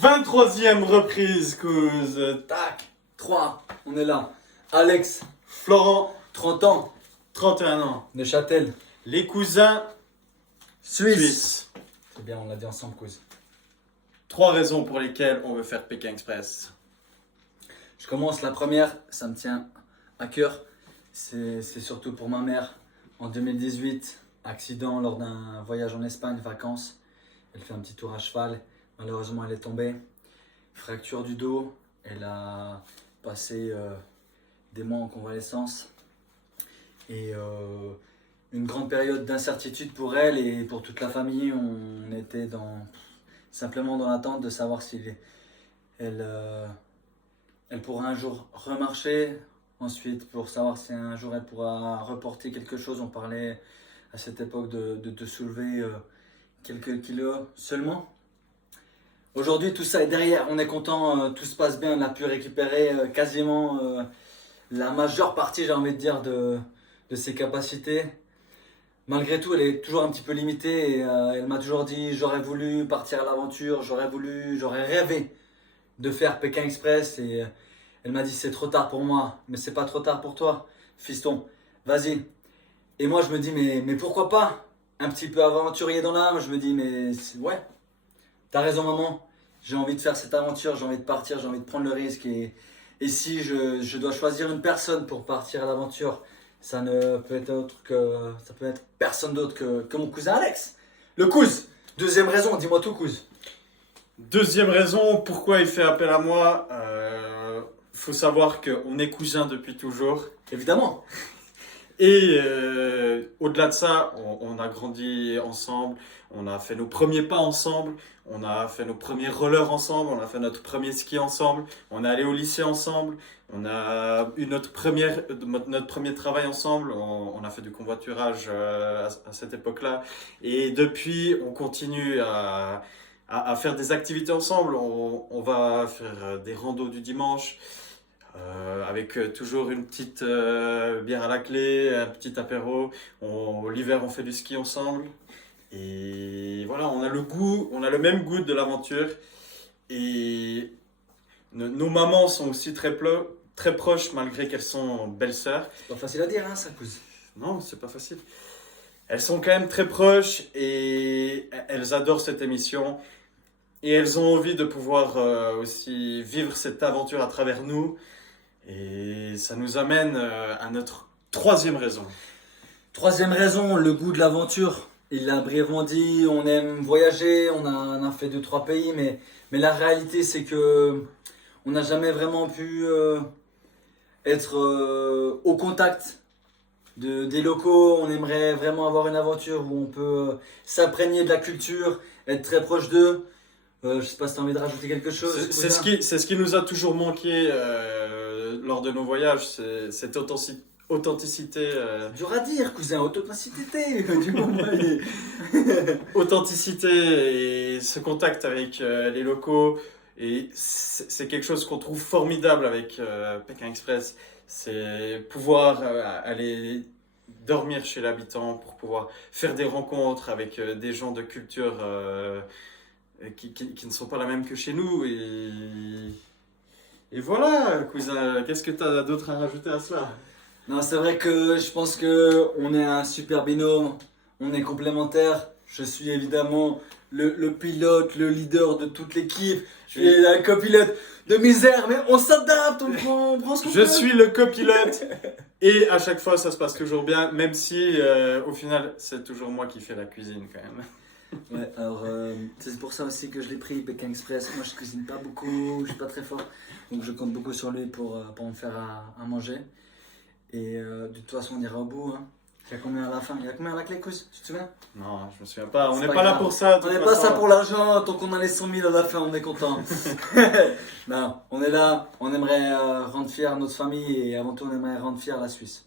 23e reprise, cause. Tac, 3, on est là. Alex, Florent, 30 ans, 31 ans. Neuchâtel, Les cousins suisses. C'est bien, on l'a dit ensemble, cause. 3 raisons pour lesquelles on veut faire Pékin Express. Je commence la première, ça me tient à cœur. C'est surtout pour ma mère. En 2018, accident lors d'un voyage en Espagne, vacances. Elle fait un petit tour à cheval. Malheureusement, elle est tombée. Fracture du dos. Elle a passé des mois en convalescence. Et une grande période d'incertitude pour elle et pour toute la famille. On était simplement dans l'attente de savoir si elle pourra un jour remarcher. Ensuite, pour savoir si un jour elle pourra reporter quelque chose, on parlait à cette époque de soulever quelques kilos seulement. Aujourd'hui, tout ça est derrière, on est content, tout se passe bien, on a pu récupérer quasiment la majeure partie, j'ai envie de dire, de ses capacités. Malgré tout, elle est toujours un petit peu limitée et elle m'a toujours dit j'aurais voulu partir à l'aventure, j'aurais rêvé de faire Pékin Express et elle m'a dit c'est trop tard pour moi, mais c'est pas trop tard pour toi, fiston, vas-y. Et moi je me dis mais pourquoi pas? Un petit peu aventurier dans l'âme, je me dis ouais, t'as raison maman, j'ai envie de faire cette aventure, j'ai envie de partir, j'ai envie de prendre le risque et si je dois choisir une personne pour partir à l'aventure, ça peut être personne d'autre que mon cousin Alex, le cousin. Deuxième raison, dis-moi tout cousin. Deuxième raison, pourquoi il fait appel à moi. Faut savoir qu'on est cousins depuis toujours. Évidemment. Et au-delà de ça, on a grandi ensemble, on a fait nos premiers pas ensemble, on a fait nos premiers rollers ensemble, on a fait notre premier ski ensemble, on est allé au lycée ensemble, on a eu notre premier travail ensemble, on a fait du convoiturage à cette époque-là. Et depuis, on continue à faire des activités ensemble. On va faire des randos du dimanche. Avec toujours une petite bière à la clé, un petit apéro. L'hiver, on fait du ski ensemble. Et voilà, on a le même goût de l'aventure. Et nos mamans sont aussi très proches, malgré qu'elles sont belles-sœurs. C'est pas facile à dire, hein, ça, cousin. Non, c'est pas facile. Elles sont quand même très proches et elles adorent cette émission. Et elles ont envie de pouvoir aussi vivre cette aventure à travers nous. Et ça nous amène à notre troisième raison. Troisième raison, le goût de l'aventure. Il l'a brièvement dit, on aime voyager, on a fait 2-3 pays, mais la réalité c'est que on n'a jamais vraiment pu être au contact des locaux. On aimerait vraiment avoir une aventure où on peut s'imprégner de la culture, être très proche d'eux. Je sais pas si tu as envie de rajouter quelque chose. C'est ce qui nous a toujours manqué lors de nos voyages, c'est cette authenticité. Dur à dire, cousin, authenticité. Authenticité et ce contact avec les locaux. Et c'est quelque chose qu'on trouve formidable avec Pékin Express. C'est pouvoir aller dormir chez l'habitant pour pouvoir faire des rencontres avec des gens de culture qui ne sont pas la même que chez nous. Et voilà, cousin, qu'est-ce que tu as d'autre à rajouter à cela? Non, c'est vrai que je pense que on est un super binôme, on est complémentaires. Je suis évidemment le pilote, le leader de toute l'équipe. Je suis la copilote de misère, mais on s'adapte, on prend ce qu'on peut. Je suis le copilote et à chaque fois ça se passe toujours bien, même si au final c'est toujours moi qui fais la cuisine quand même. Ouais, alors c'est pour ça aussi que je l'ai pris, Pékin Express. Moi je cuisine pas beaucoup, je suis pas très fort, donc je compte beaucoup sur lui pour me faire à manger. Et de toute façon on ira au bout. Hein. Il y a combien à la fin? Il y a combien à la clé, cousin? Tu te souviens? Non, je me souviens pas, on n'est pas pas là grave. pour ça. On n'est pas ça pour l'argent, tant qu'on a les 100 000 à la fin, on est content. Non, on est là, on aimerait rendre fier notre famille et avant tout on aimerait rendre fier la Suisse.